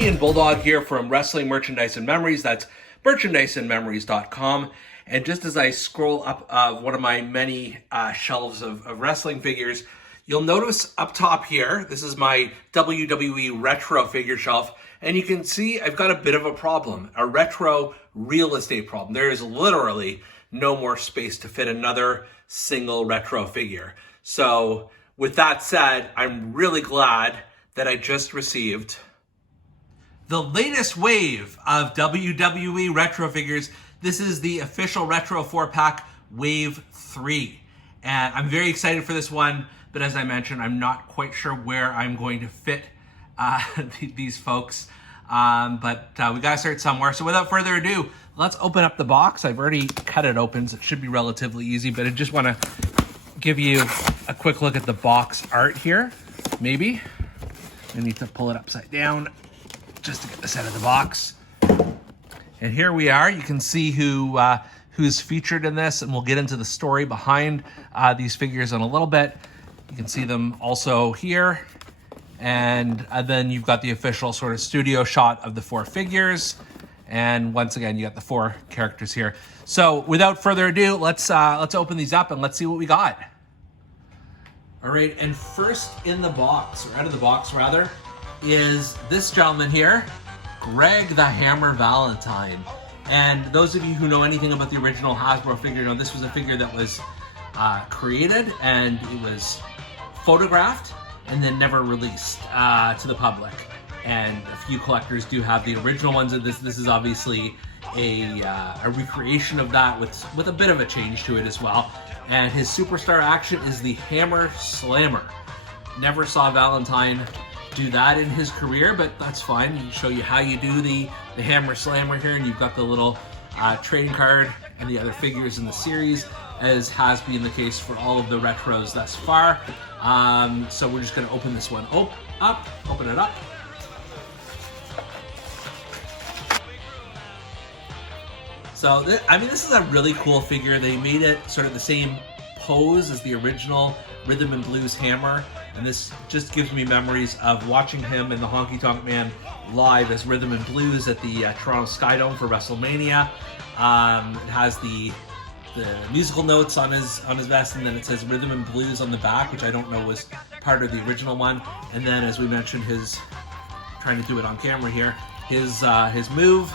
Canadian Bulldog here from Wrestling Merchandise and Memories. That's merchandiseandmemories.com. And just as I scroll up one of my many shelves of wrestling figures, you'll notice up top here, this is my WWE retro figure shelf, and you can see I've got a bit of a problem, a retro real estate problem. There is literally no more space to fit another single retro figure. So with that said, I'm really glad that I just received the latest wave of WWE retro figures. This is the official retro 4-pack Wave 3. And I'm very excited for this one, but as I mentioned, I'm not quite sure where I'm going to fit these folks. But we gotta start somewhere. So without further ado, let's open up the box. I've already cut it open, so it should be relatively easy, but I just wanna give you a quick look at the box art here. Maybe. I need to pull it upside down just to get this out of the box. And here we are. You can see who's featured in this, and we'll get into the story behind these figures in a little bit. You can see them also here. And then you've got the official sort of studio shot of the 4 figures. And once again, you got the 4 characters here. So without further ado, let's open these up and let's see what we got. All right, and first in the box, or out of the box rather, is this gentleman here, Greg The Hammer Valentine. And those of you who know anything about the original Hasbro figure know this was a figure that was created and it was photographed and then never released to the public. And a few collectors do have the original ones of this. This is obviously a recreation of that with a bit of a change to it as well. And his superstar action is the Hammer Slammer. Never saw Valentine do that in his career, but that's fine. You can show you how you do the Hammer Slammer here, and you've got the little trading card and the other figures in the series, as has been the case for all of the retros thus far. So we're just gonna open this one open it up. So, this is a really cool figure. They made it sort of the same pose as the original Rhythm and Blues Hammer. And this just gives me memories of watching him and the Honky Tonk Man live as Rhythm and Blues at the Toronto Skydome for WrestleMania. It has the musical notes on his vest, and then it says Rhythm and Blues on the back, which I don't know was part of the original one. And then, as we mentioned, trying to do it on camera here, his move,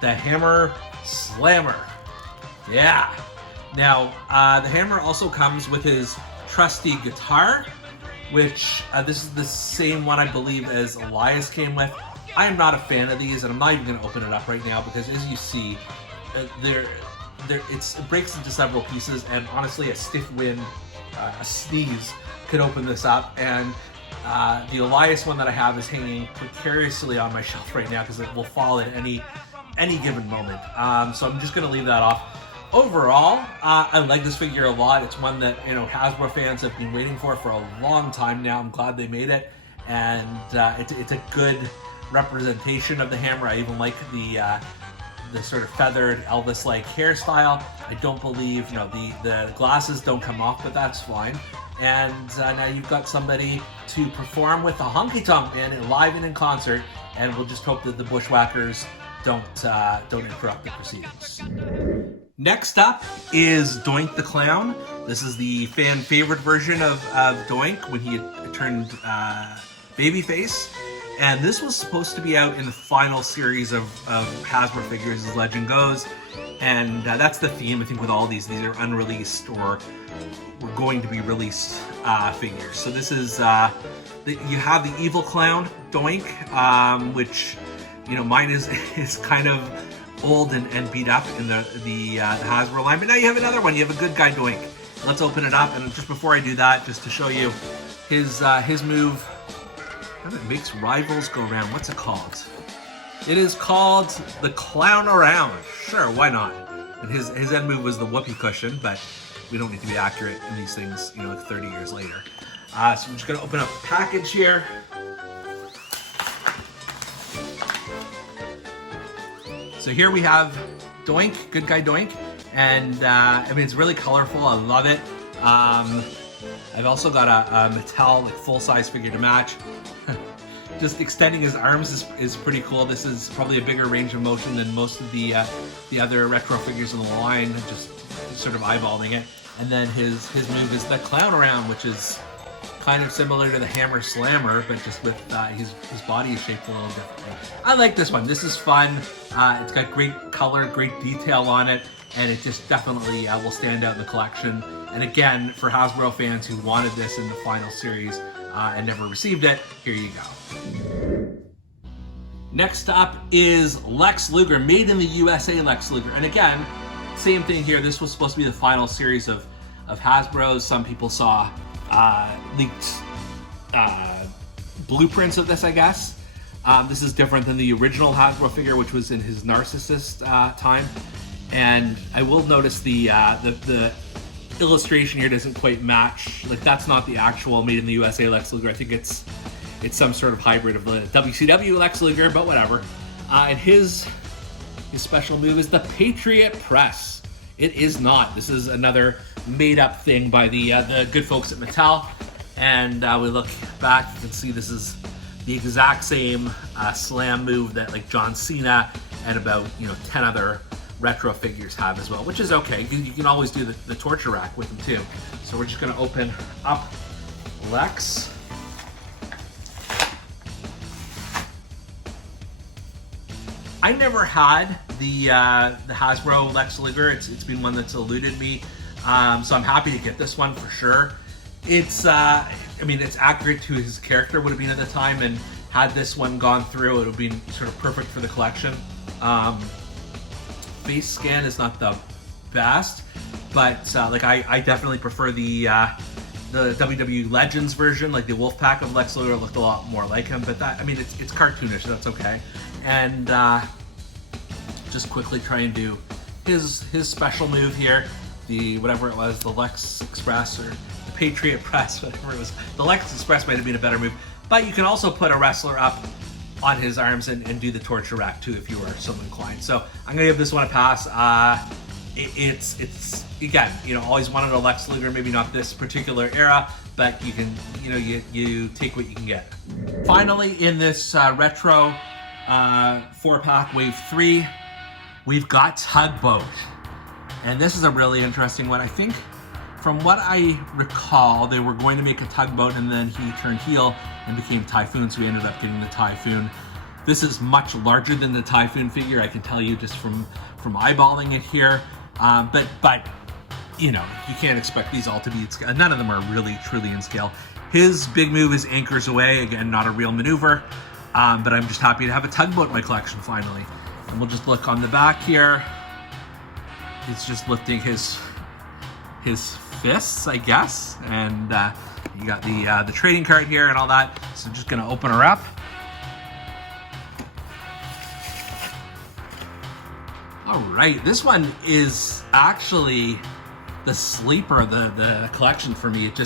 the Hammer Slammer. Yeah. Now, the Hammer also comes with his trusty guitar, which this is the same one I believe as Elias came with. I am not a fan of these, and I'm not even going to open it up right now because, as you see, it breaks into several pieces, and honestly, a stiff wind, a sneeze, could open this up. And the Elias one that I have is hanging precariously on my shelf right now because it will fall at any given moment. So I'm just going to leave that off. Overall, I like this figure a lot. It's one that Hasbro fans have been waiting for a long time now. I'm glad they made it, and it's a good representation of the Hammer. I even like the sort of feathered Elvis-like hairstyle. I don't believe the glasses don't come off, but that's fine. And now you've got somebody to perform with the Honky Tonk Man live and in concert, and we'll just hope that the Bushwhackers don't interrupt the proceedings. Next up is Doink the Clown. This is the fan favorite version of Doink when he had turned babyface. And this was supposed to be out in the final series of Hasbro figures as legend goes. And that's the theme, I think, with all these. These are unreleased or were going to be released figures. So this is, you have the evil clown, Doink, which, mine is kind of old and beat up in the Hasbro line. But now you have another one. You have a good guy, Doink. Let's open it up. And just before I do that, just to show you his move, that makes rivals go around. What's it called? It is called the Clown Around. Sure, why not? And his end move was the whoopee cushion, but we don't need to be accurate in these things, 30 years later. So I'm just gonna open up the package here. So here we have Doink, good guy Doink, and it's really colorful. I love it. I've also got a Mattel full-size figure to match. just extending his arms is pretty cool. This is probably a bigger range of motion than most of the other retro figures in the line, just sort of eyeballing it. And then his move is the clown around, which is kind of similar to the Hammer Slammer, but just with his body is shaped a little differently. I like this one. This is fun. It's got great color, great detail on it, and it just definitely will stand out in the collection. And again, for Hasbro fans who wanted this in the final series and never received it, here you go. Next up is Lex Luger, made in the USA Lex Luger. And again, same thing here. This was supposed to be the final series of Hasbro's. Some people saw leaked blueprints of this, I guess. This is different than the original Hasbro figure, which was in his Narcissist time. And I will notice the illustration here doesn't quite match. Like, that's not the actual made in the USA Lex Luger. I think it's some sort of hybrid of the WCW Lex Luger, but whatever. And his special move is the Patriot Press. It is not. This is another made-up thing by the good folks at Mattel. And we look back, you can see this is the exact same slam move that like John Cena and about 10 other retro figures have as well, which is okay. You can always do the torture rack with them too. So we're just going to open up Lex. I never had the Hasbro Lex Luger. It's been one that's eluded me, so I'm happy to get this one for sure. It's I mean, it's accurate to his character would have been at the time, and had this one gone through, it would have been sort of perfect for the collection. Face scan is not the best, but like I definitely prefer the WWE Legends version, like the Wolfpack of Lex Luger looked a lot more like him. But that, I mean, it's cartoonish, so that's okay. And just quickly try and do his special move here, the whatever it was, the Lex Express or the Patriot Press, whatever it was. The Lex Express might have been a better move, but you can also put a wrestler up on his arms and do the torture rack too if you were so inclined. So I'm gonna give this one a pass. It's again, always wanted a Lex Luger, maybe not this particular era, but you can, you take what you can get. Finally, in this retro 4-pack Wave 3, we've got Tugboat. And this is a really interesting one. I think, from what I recall, they were going to make a Tugboat and then he turned heel and became Typhoon, so we ended up getting the Typhoon. This is much larger than the Typhoon figure, I can tell you just from eyeballing it here. But you can't expect these all to be in scale. None of them are really truly in scale. His big move is Anchors Away, again, not a real maneuver, but I'm just happy to have a Tugboat in my collection finally. And we'll just look on the back here. He's just lifting his fists, I guess, and you got the trading card here and all that. So I'm just gonna open her up. All right, this one is actually the sleeper of the collection for me. It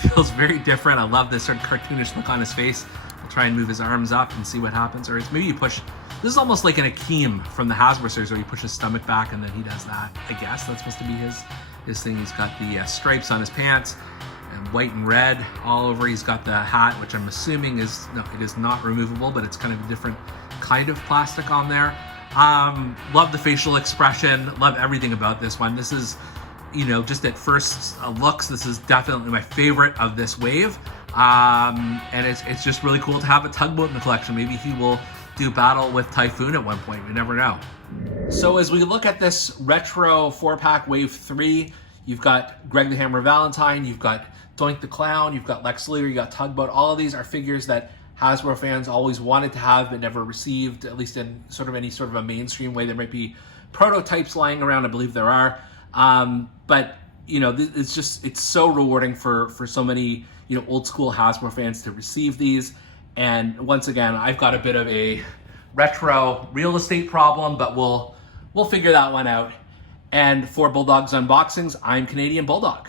feels very different. I love this sort of cartoonish look on his face. I'll try and move his arms up and see what happens. Or maybe you push. This is almost like an Akeem from the Hasbro series where you push his stomach back and then he does that. I guess that's supposed to be his thing. He's got the stripes on his pants and white and red all over. He's got the hat, which I'm assuming it is not removable, but it's kind of a different kind of plastic on there. Love the facial expression, love everything about this one. This is, just at first looks, this is definitely my favorite of this wave. And it's just really cool to have a Tugboat in the collection. Maybe he will do battle with Typhoon at one point, we never know. So as we look at this retro 4-pack Wave 3, you've got Greg The Hammer Valentine, you've got Doink The Clown, you've got Lex Luger, you got Tugboat. All of these are figures that Hasbro fans always wanted to have but never received, at least in sort of any sort of a mainstream way. There might be prototypes lying around, I believe there are. But it's so rewarding for so many old school Hasbro fans to receive these. And once again, I've got a bit of a retro real estate problem, but we'll figure that one out. And for Bulldog's unboxings, I'm Canadian Bulldog.